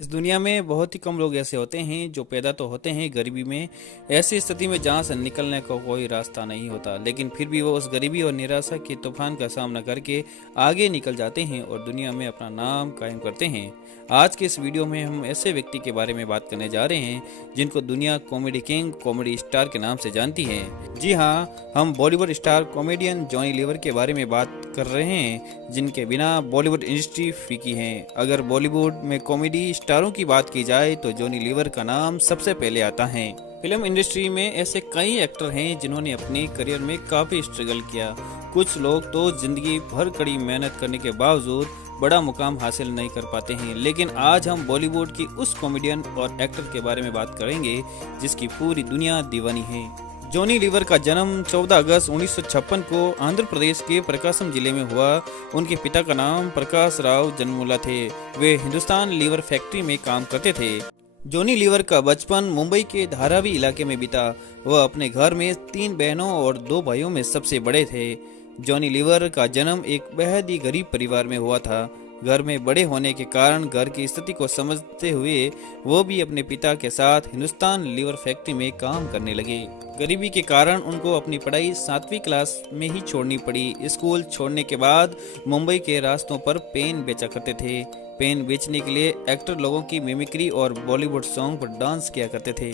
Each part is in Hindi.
इस दुनिया में बहुत ही कम लोग ऐसे होते हैं जो पैदा तो होते हैं गरीबी में, ऐसी स्थिति में जहां से निकलने का कोई रास्ता नहीं होता, लेकिन फिर भी वो उस गरीबी और निराशा के तूफान का सामना करके आगे निकल जाते हैं और दुनिया में अपना नाम कायम करते हैं। आज के इस वीडियो में हम ऐसे व्यक्ति के बारे में बात करने जा रहे हैं जिनको दुनिया कॉमेडी किंग, कॉमेडी स्टार के नाम से जानती है। जी हाँ, हम बॉलीवुड स्टार कॉमेडियन जॉनी लीवर के बारे में बात कर रहे हैं, जिनके बिना बॉलीवुड इंडस्ट्री फीकी है। अगर बॉलीवुड में कॉमेडी स्टारों की बात की जाए तो जॉनी लीवर का नाम सबसे पहले आता है। फिल्म इंडस्ट्री में ऐसे कई एक्टर हैं जिन्होंने अपने करियर में काफी स्ट्रगल किया। कुछ लोग तो जिंदगी भर कड़ी मेहनत करने के बावजूद बड़ा मुकाम हासिल नहीं कर पाते हैं, लेकिन आज हम बॉलीवुड की उस कॉमेडियन और एक्टर के बारे में बात करेंगे जिसकी पूरी दुनिया दीवानी है। जॉनी लीवर का जन्म 14 अगस्त 1956 को आंध्र प्रदेश के प्रकाशम जिले में हुआ। उनके पिता का नाम प्रकाश राव जन्मूला थे। वे हिंदुस्तान लीवर फैक्ट्री में काम करते थे। जॉनी लीवर का बचपन मुंबई के धारावी इलाके में बीता। वह अपने घर में 3 बहनों और 2 भाइयों में सबसे बड़े थे। जॉनी लीवर का जन्म एक बेहद ही गरीब परिवार में हुआ था। घर में बड़े होने के कारण घर की स्थिति को समझते हुए वो भी अपने पिता के साथ हिंदुस्तान लीवर फैक्ट्री में काम करने लगे। गरीबी के कारण उनको अपनी पढ़ाई 7वीं क्लास में ही छोड़नी पड़ी। स्कूल छोड़ने के बाद मुंबई के रास्तों पर पेन बेचा करते थे। पेन बेचने के लिए एक्टर लोगों की मिमिक्री और बॉलीवुड सॉन्ग पर डांस किया करते थे।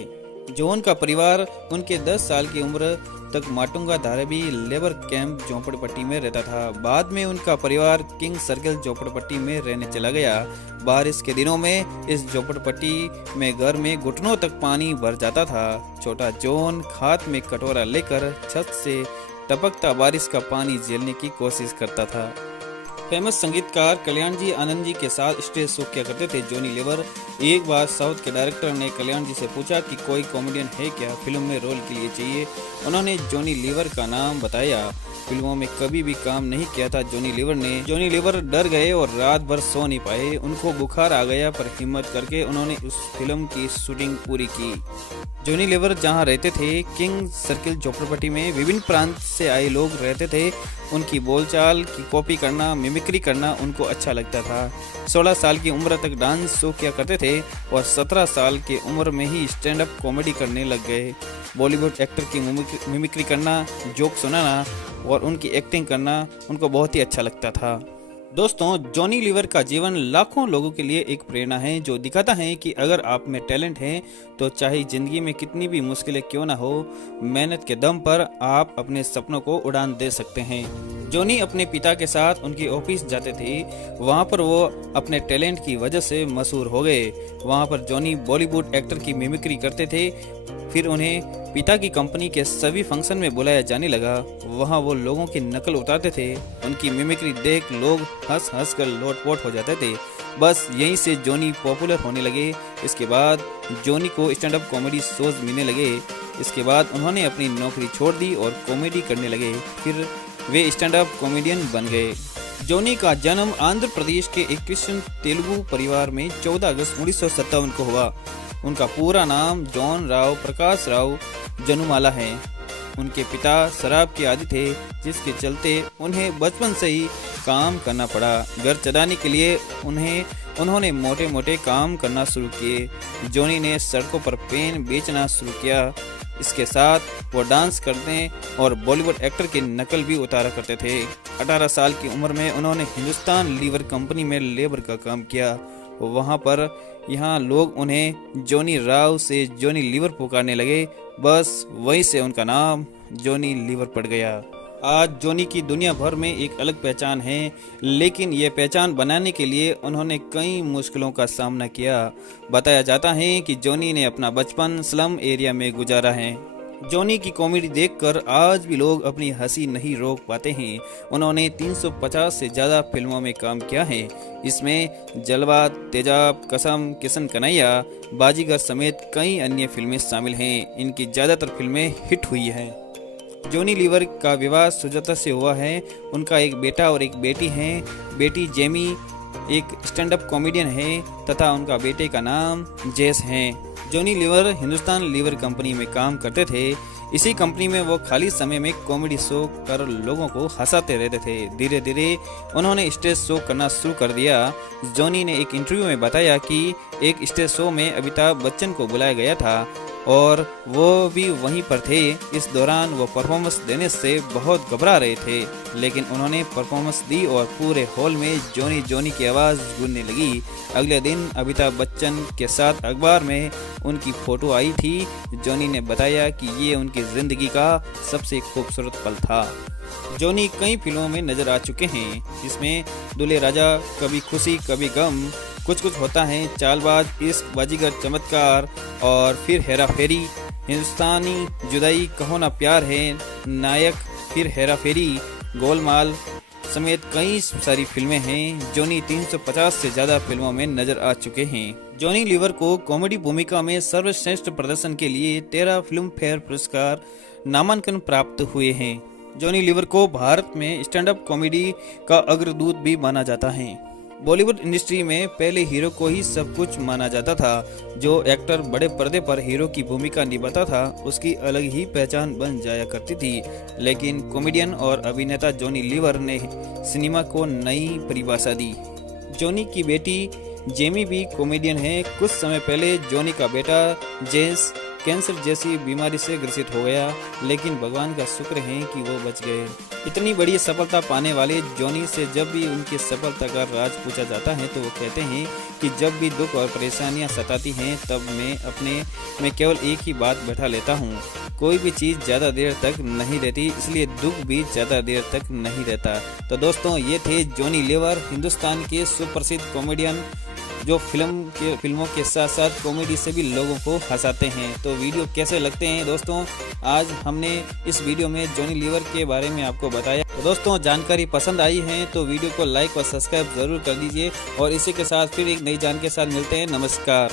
जॉन का परिवार उनके 10 साल की उम्र तक माटुंगा धारावी लेबर कैंप झोपड़पट्टी में रहता था। बाद में उनका परिवार किंग सर्कल झोपड़पट्टी में रहने चला गया। बारिश के दिनों में इस झोपड़पट्टी में घर में घुटनों तक पानी भर जाता था। छोटा जॉन हाथ में कटोरा लेकर छत से टपकता बारिश का पानी झेलने की कोशिश करता था। फेमस संगीतकार कल्याण जी आनंद जी के साथ स्टेज शो किया करते थे जॉनी लीवर। एक बार साउथ के डायरेक्टर ने कल्याण जी से पूछा कि कोई कॉमेडियन है क्या, फिल्म में रोल के लिए चाहिए। उन्होंने जॉनी लीवर का नाम बताया। फिल्मों में कभी भी काम नहीं किया था जॉनी लीवर डर गए और रात भर सो नहीं पाए। उनको बुखार आ गया, पर हिम्मत करके उन्होंने उस फिल्म की शूटिंग पूरी की। जॉनी लीवर जहां रहते थे, किंग सर्किल झोपड़पट्टी में विभिन्न प्रांत से आए लोग रहते थे। उनकी बोलचाल की कॉपी करना, मिमिक्री करना उनको अच्छा लगता था। 16 साल की उम्र तक डांस शो किया करते थे और 17 साल की उम्र में ही स्टैंड अप कॉमेडी करने लग गए। बॉलीवुड एक्टर की मिमिक्री करना, जोक सुनाना और उनकी एक्टिंग करना उनको बहुत ही अच्छा लगता था। दोस्तों, जॉनी लीवर का जीवन लाखों लोगों के लिए एक प्रेरणा है, जो दिखाता है कि अगर आप में टैलेंट है तो चाहे जिंदगी में कितनी भी मुश्किलें क्यों ना हो, मेहनत के दम पर आप अपने सपनों को उड़ान दे सकते हैं। जॉनी अपने पिता के साथ उनके ऑफिस जाते थे। वहां पर वो अपने टैलेंट की वजह से मशहूर हो गए। वहां पर जॉनी बॉलीवुड एक्टर की मिमिक्री करते थे। फिर उन्हें पिता की कंपनी के सभी फंक्शन में बुलाया जाने लगा। वहां वो लोगों की नकल उतारते थे। उनकी मिमिक्री देख लोग हंस हंस कर लोटपोट हो जाते थे। बस यहीं से जॉनी पॉपुलर होने लगे। इसके बाद जॉनी को स्टैंड अप कॉमेडी शोज मिलने लगे। इसके बाद उन्होंने अपनी नौकरी छोड़ दी और कॉमेडी करने लगे। फिर वे स्टैंड अप कॉमेडियन बन गए। जॉनी का जन्म आंध्र प्रदेश के एक क्रिश्चियन तेलुगु परिवार में 14 अगस्त 1957 को हुआ। उनका पूरा नाम जॉन राव प्रकाश राव जनुमाला है। उनके पिता शराब के आदी थे, जिसके चलते उन्हें बचपन से ही काम करना पड़ा। घर चलाने के लिए उन्होंने मोटे मोटे काम करना शुरू किए। जॉनी ने सड़कों पर पेन बेचना शुरू किया। इसके साथ वो डांस करने और बॉलीवुड एक्टर की नकल भी उतारा करते थे। 18 साल की उम्र में उन्होंने हिंदुस्तान लीवर कंपनी में लेबर का काम किया। वहां पर यहाँ लोग उन्हें जॉनी राव से जॉनी लीवर पुकारने लगे। बस वहीं से उनका नाम जॉनी लीवर पड़ गया। आज जॉनी की दुनिया भर में एक अलग पहचान है, लेकिन ये पहचान बनाने के लिए उन्होंने कई मुश्किलों का सामना किया। बताया जाता है कि जॉनी ने अपना बचपन स्लम एरिया में गुजारा है। जॉनी की कॉमेडी देखकर आज भी लोग अपनी हंसी नहीं रोक पाते हैं। उन्होंने 350 से ज़्यादा फिल्मों में काम किया है। इसमें जलवा, तेजाब, कसम, किशन कन्हैया, बाजीगर समेत कई अन्य फिल्में शामिल हैं। इनकी ज़्यादातर फिल्में हिट हुई हैं। जॉनी लीवर का विवाह सुजाता से हुआ है। उनका एक बेटा और एक बेटी है। बेटी जेमी एक स्टैंड अप कॉमेडियन है तथा उनका बेटे का नाम जेस है। जॉनी लीवर हिंदुस्तान लीवर कंपनी में काम करते थे। इसी कंपनी में वो खाली समय में कॉमेडी शो कर लोगों को हंसाते रहते थे। धीरे धीरे उन्होंने स्टेज शो करना शुरू कर दिया। जॉनी ने एक इंटरव्यू में बताया कि एक स्टेज शो में अमिताभ बच्चन को बुलाया गया था और वो भी वहीं पर थे। इस दौरान वो परफॉर्मेंस देने से बहुत घबरा रहे थे, लेकिन उन्होंने परफॉर्मेंस दी और पूरे हॉल में जॉनी जॉनी की आवाज़ गूंजने लगी। अगले दिन अमिताभ बच्चन के साथ अखबार में उनकी फ़ोटो आई थी। जॉनी ने बताया कि ये उनकी ज़िंदगी का सबसे खूबसूरत पल था। जॉनी कई फिल्मों में नजर आ चुके हैं, जिसमें दूल्हे राजा, कभी खुशी कभी गम, कुछ कुछ होता है, चालबाज, इश्क, बाजीगर, चमत्कार और फिर हेरा फेरी, हिंदुस्तानी, जुदाई, कहो ना प्यार है, नायक, फिर हेरा फेरी, गोलमाल समेत कई सारी फिल्में हैं। जॉनी 350 से ज़्यादा फिल्मों में नजर आ चुके हैं। जॉनी लीवर को कॉमेडी भूमिका में सर्वश्रेष्ठ प्रदर्शन के लिए 13 फिल्म फेयर पुरस्कार नामांकन प्राप्त हुए हैं। जॉनी लीवर को भारत में स्टैंड अप कॉमेडी का अग्रदूत भी माना जाता है। बॉलीवुड इंडस्ट्री में पहले हीरो को ही सब कुछ माना जाता था। जो एक्टर बड़े पर्दे पर हीरो की भूमिका निभाता था, उसकी अलग ही पहचान बन जाया करती थी। लेकिन कॉमेडियन और अभिनेता जॉनी लीवर ने सिनेमा को नई परिभाषा दी। जॉनी की बेटी जेमी भी कॉमेडियन है। कुछ समय पहले जॉनी का बेटा जेस कैंसर जैसी बीमारी से ग्रसित हो गया, लेकिन भगवान का शुक्र है कि वो बच गए। इतनी बड़ी सफलता पाने वाले जॉनी से जब भी उनकी सफलता का राज पूछा जाता है तो वो कहते हैं कि जब भी दुख और परेशानियां सताती हैं तब मैं केवल एक ही बात बैठा लेता हूँ, कोई भी चीज़ ज़्यादा देर तक नहीं रहती, इसलिए दुख भी ज़्यादा देर तक नहीं रहता। तो दोस्तों, ये थे जॉनी लीवर, हिंदुस्तान के सुप्रसिद्ध कॉमेडियन, जो फिल्मों के साथ साथ कॉमेडी से भी लोगों को हंसाते हैं। तो वीडियो कैसे लगते हैं दोस्तों? आज हमने इस वीडियो में जॉनी लीवर के बारे में आपको बताया। तो दोस्तों, जानकारी पसंद आई है तो वीडियो को लाइक और सब्सक्राइब जरूर कर दीजिए और इसी के साथ फिर एक नई जानकारी के साथ मिलते हैं। नमस्कार।